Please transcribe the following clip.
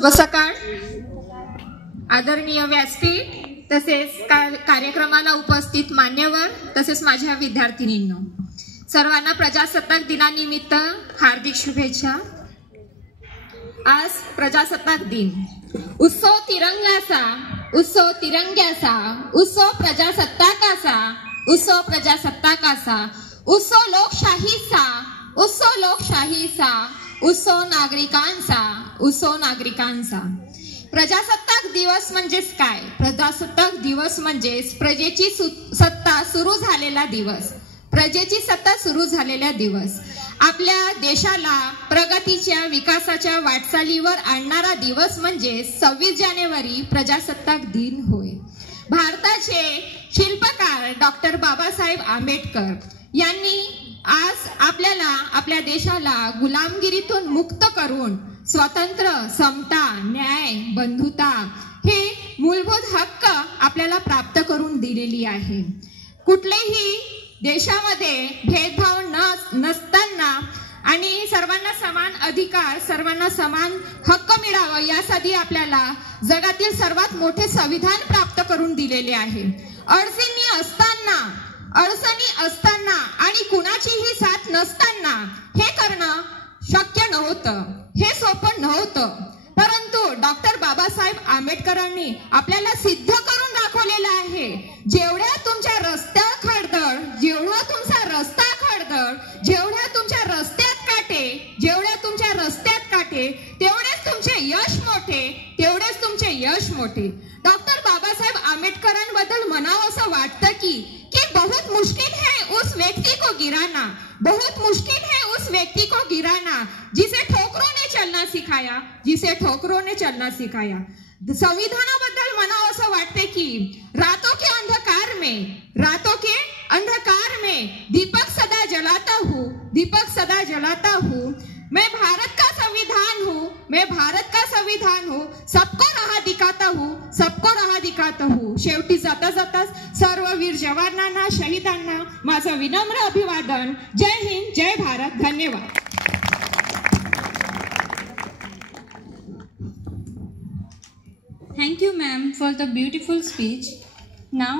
शुभ सकाळ. आदरणीय व्यासपीठ तसेच कार्यक्रमाला उपस्थित मान्यवर तसेच माझ्या विद्यार्थिनींनो, सर्वांना प्रजासत्ताक दिनानिमित्त हार्दिक शुभेच्छा. आज प्रजासत्ताक दिन. उत्सव तिरंगाचा, उत्सव तिरंग्याचा, उत्सव प्रजासत्ताकाचा, उत्सव प्रजासत्ताकाचा, उत्सव लोकशाहीचा, उत्सव लोकशाहीचा, उत्सव नागरिकांचा, उत्सव नागरिकांचा. प्रजासत्ताक दिवस म्हणजेच काय? प्रजासत्ताक दिवस म्हणजेच प्रजेची सत्ता सुरू झालेला दिवस. प्रजेची सत्ता सुरू झालेला दिवस. आपल्या देशाला प्रगतीच्या विकासाच्या वाटचालीवर आणणारा दिवस म्हणजे 26 जानेवारी प्रजासत्ताक दिन होय. भारताचे शिल्पकार डॉक्टर बाबासाहेब आंबेडकर यांनी आज आपल्याला, आपल्या देशाला गुलामगिरीतून मुक्त करून स्वातंत्र्य, समता, न्याय, बंधुता हे मूलभूत हक्क आपल्याला प्राप्त करून दिलेली आहे. कुठलेही देशामध्ये भेदभाव नसताना आणि सर्वांना समान अधिकार, सर्वांना समान हक्क मिळावा यासाठी आपल्याला जगातील सर्वात मोठे संविधान प्राप्त करून दिलेले आहे. अडचणी असताना आणि कुणाचीही साथ नसताना हे करणं शक्य नव्हतं, हे सोपं नव्हतं. परंतु डॉक्टर बाबासाहेब आंबेडकरांनी आपल्याला सिद्ध करून दाखवलेलं आहे. जेवढ्या तुमच्या रस्ता खडदळ, जेवढा तुमचा रस्ता खडदळ, जेवढ्या तुमच्या रस्त्यात काटे, जेवढ्या तुमच्या रस्त्यात काटे, तेवढेच तुमचे यश मोठे, तेवढेच तुमचे यश मोठे. डॉक्टर बाबासाहेब आंबेडकरांबद्दल म्हणावं असं वाटतं की बहुत मुश्किल है उस व्यक्ति को गिराना, बहुत मुश्किल है उस व्यक्ति को गिराना जिसे ठोकरों ने चलना सिखाया, जिसे ठोकरों ने चलना सिखाया. संविधानाबद्दल म्हणावं असं वाटते की रातों के अंधकार में दीपक सदा जलाता हूँ, दीपक सदा जलाता हूँ. मैं भारत का संविधान हूँ, मैं भारत का संविधान हूँ. सबको राह दिखाता हूँ, सबको राह दिखाता हूँ. शेवटी जाता जाता सर्व वीर जवानांना, शहीदांना माझं विनम्र अभिवादन. जय हिंद, जय भारत. धन्यवाद. Thank you, ma'am, for the beautiful speech. Now